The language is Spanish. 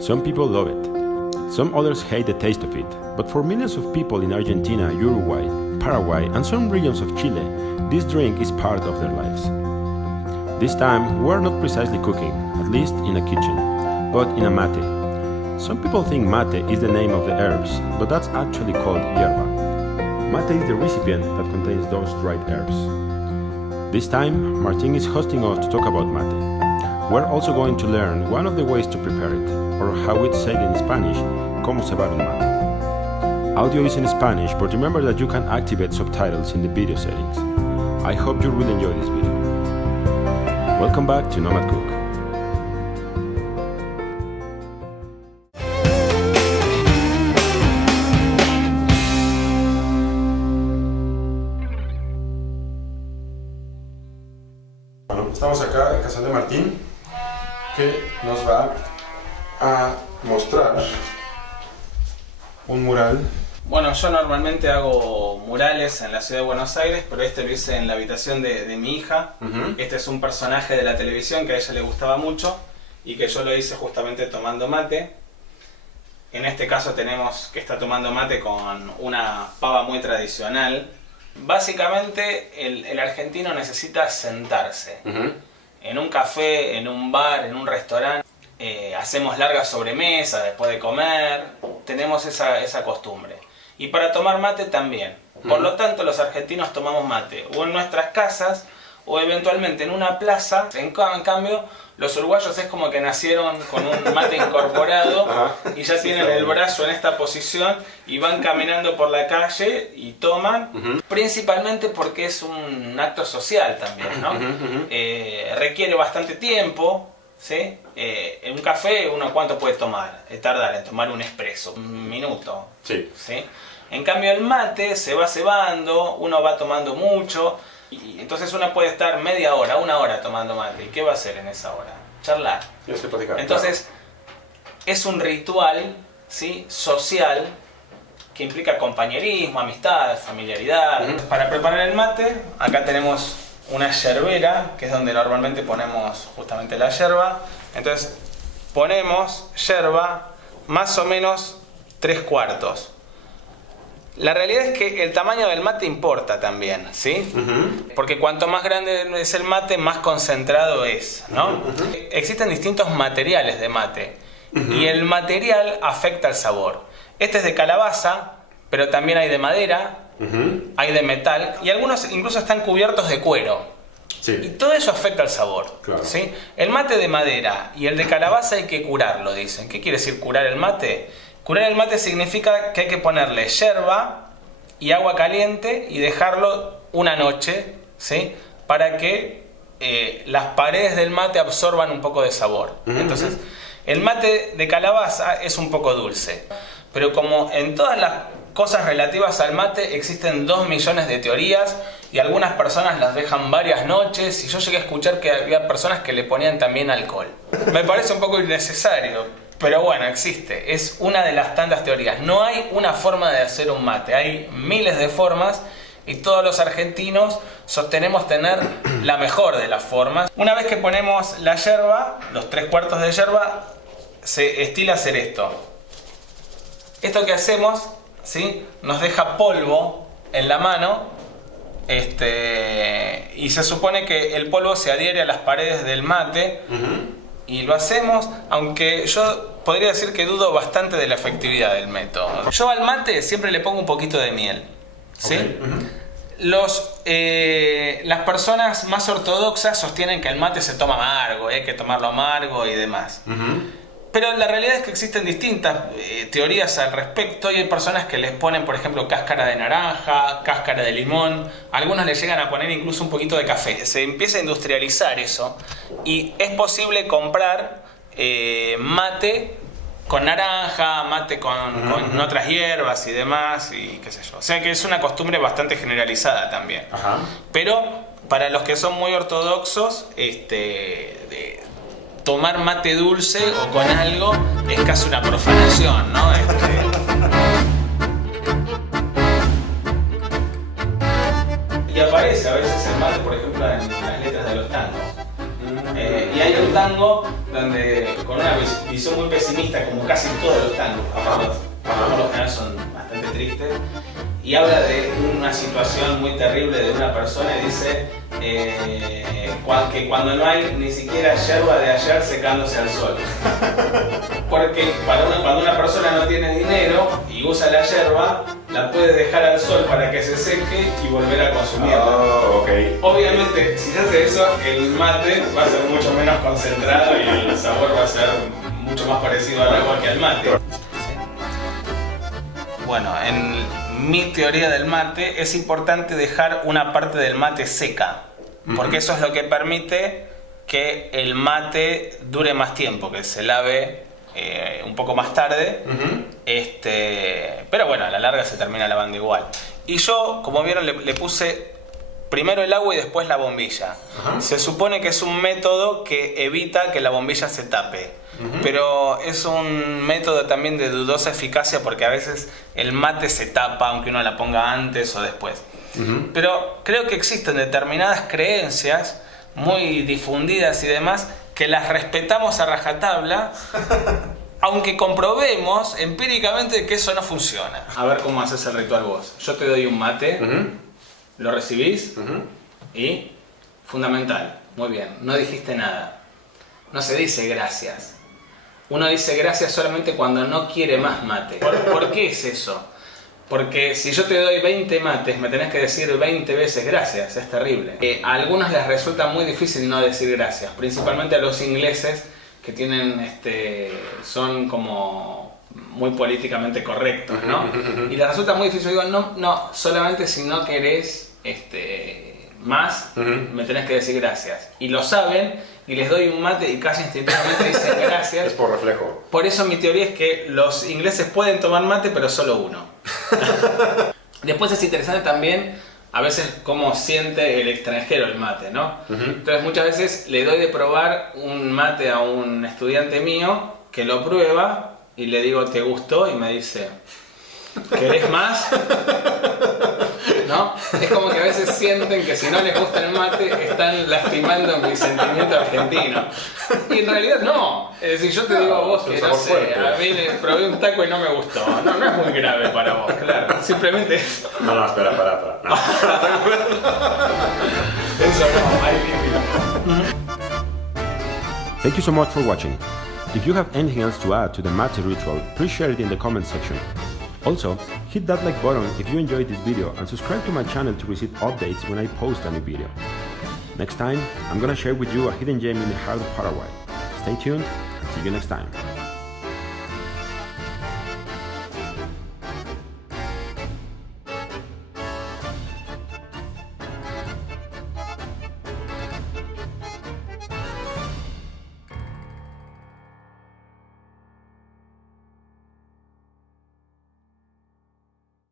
Some people love it. Some others hate the taste of it. But for millions of people in Argentina, Uruguay, Paraguay, and some regions of Chile, this drink is part of their lives. This time, we are not precisely cooking, at least in a kitchen, but in a mate. Some people think mate is the name of the herbs, but that's actually called yerba. Mate is the recipient that contains those dried herbs. This time, Martin is hosting us to talk about mate. We're also going to learn one of the ways to prepare it, or how it's said in Spanish, como se va un mate. Audio is in Spanish, but remember that you can activate subtitles in the video settings. I hope you will enjoy this video. Welcome back to Nomad Cook. Bueno, estamos acá en casa de Martín, que nos va a mostrar un mural. Bueno, yo normalmente hago murales en la ciudad de Buenos Aires, pero este lo hice en la habitación de mi hija. Este es un personaje de la televisión que a ella le gustaba mucho y que yo lo hice justamente tomando mate. En este caso tenemos que está tomando mate con una pava muy tradicional. Básicamente el argentino necesita sentarse. En un café, en un bar, en un restaurante. Hacemos largas sobremesas después de comer. Tenemos esa costumbre. Y para tomar mate también. Por lo tanto, los argentinos tomamos mate o en nuestras casas o eventualmente en una plaza. En cambio, los uruguayos es como que nacieron con un mate incorporado y ya tienen el brazo en esta posición y van caminando por la calle y toman. Principalmente porque es un acto social también, ¿no? Requiere bastante tiempo. ¿Sí? En un café uno ¿cuánto puede tomar? Tardar en tomar un espresso, un minuto. Sí. ¿Sí? En cambio el mate se va cebando, uno va tomando mucho y entonces uno puede estar media hora, una hora tomando mate. ¿Y qué va a hacer en esa hora? Charlar. Tienes que platicar. Entonces es un ritual, ¿sí? Social que implica compañerismo, amistad, familiaridad. Para preparar el mate, acá tenemos una yerbera, que es donde normalmente ponemos justamente la yerba. Entonces ponemos yerba más o menos 3/4. La realidad es que el tamaño del mate importa también, ¿sí? Porque cuanto más grande es el mate, más concentrado es, ¿no? Existen distintos materiales de mate y el material afecta el sabor. Este es de calabaza, pero también hay de madera. Hay de metal y algunos incluso están cubiertos de cuero. Sí. Y todo eso afecta al sabor. Claro. ¿Sí? El mate de madera y el de calabaza hay que curarlo, dicen. ¿Qué quiere decir curar el mate? Curar el mate significa que hay que ponerle yerba y agua caliente y dejarlo una noche, ¿sí? Para que las paredes del mate absorban un poco de sabor. Entonces, el mate de calabaza es un poco dulce. Pero como en todas las cosas relativas al mate existen 2 millones de teorías y algunas personas las dejan varias noches y yo llegué a escuchar que había personas que le ponían también alcohol. Me parece un poco innecesario, pero bueno, existe. Es una de las tantas teorías. No hay una forma de hacer un mate, hay miles de formas y todos los argentinos sostenemos tener la mejor de las formas. Una vez que ponemos la yerba, los 3/4 de yerba, se estila hacer esto. Esto que hacemos, ¿sí? Nos deja polvo en la mano y se supone que el polvo se adhiere a las paredes del mate y lo hacemos, aunque yo podría decir que dudo bastante de la efectividad del método. Yo al mate siempre le pongo un poquito de miel, ¿sí? Las personas más ortodoxas sostienen que el mate se toma amargo, hay que tomarlo amargo y demás. Pero la realidad es que existen distintas teorías al respecto y hay personas que les ponen, por ejemplo, cáscara de naranja, cáscara de limón. Algunos le llegan a poner incluso un poquito de café. Se empieza a industrializar eso y es posible comprar mate con naranja, mate con otras hierbas y demás y qué sé yo. O sea que es una costumbre bastante generalizada también. Pero para los que son muy ortodoxos, tomar mate dulce o con algo es casi una profanación, ¿no? Y aparece a veces el mate, por ejemplo, en las letras de los tangos. Y hay un tango donde con una visión muy pesimista, como casi todos los tangos, por lo general son bastante tristes, y habla de una situación muy terrible de una persona y dice que cuando no hay ni siquiera yerba de ayer secándose al sol. Porque cuando una persona no tiene dinero y usa la yerba, la puede dejar al sol para que se seque y volver a consumirla. Oh, okay. Obviamente, si se hace eso, el mate va a ser mucho menos concentrado y el sabor va a ser mucho más parecido al agua que al mate. Bueno, en mi teoría del mate es importante dejar una parte del mate seca, porque eso es lo que permite que el mate dure más tiempo, que se lave un poco más tarde, pero bueno, a la larga se termina lavando igual. Y yo, como vieron, le puse primero el agua y después la bombilla. Se supone que es un método que evita que la bombilla se tape. Pero es un método también de dudosa eficacia porque a veces el mate se tapa aunque uno la ponga antes o después. Pero creo que existen determinadas creencias muy difundidas y demás que las respetamos a rajatabla aunque comprobemos empíricamente que eso no funciona. A ver cómo haces el ritual vos. Yo te doy un mate, lo recibís y fundamental, muy bien, no dijiste nada. No se dice gracias. Uno dice gracias solamente cuando no quiere más mate. ¿Por qué es eso? Porque si yo te doy 20 mates, me tenés que decir 20 veces gracias, es terrible. A algunos les resulta muy difícil no decir gracias, principalmente a los ingleses que tienen, son como muy políticamente correctos, ¿no? Y les resulta muy difícil. Yo digo, no, solamente si no querés más, me tenés que decir gracias. Y lo saben. Y les doy un mate y casi instintivamente dicen gracias. Es por reflejo. Por eso mi teoría es que los ingleses pueden tomar mate, pero solo uno. Después es interesante también a veces cómo siente el extranjero el mate, ¿no? Entonces muchas veces le doy de probar un mate a un estudiante mío que lo prueba y le digo, ¿te gustó? Y me dice, ¿querés más? ¿No? Es como que a veces sienten que si no les gusta el mate están lastimando mi sentimiento argentino. Y en realidad no. Es decir, yo te digo a vos que no sé, a mí probé un taco y no me gustó. No es muy grave para vos, claro. Simplemente eso. No, espera. No. Eso no, hay límites. Thank you so much for watching. If you have anything else to add to the mate ritual, please share it in the comment section. Also, hit that like button if you enjoyed this video and subscribe to my channel to receive updates when I post a new video. Next time, I'm gonna share with you a hidden gem in the heart of Paraguay. Stay tuned, see you next time.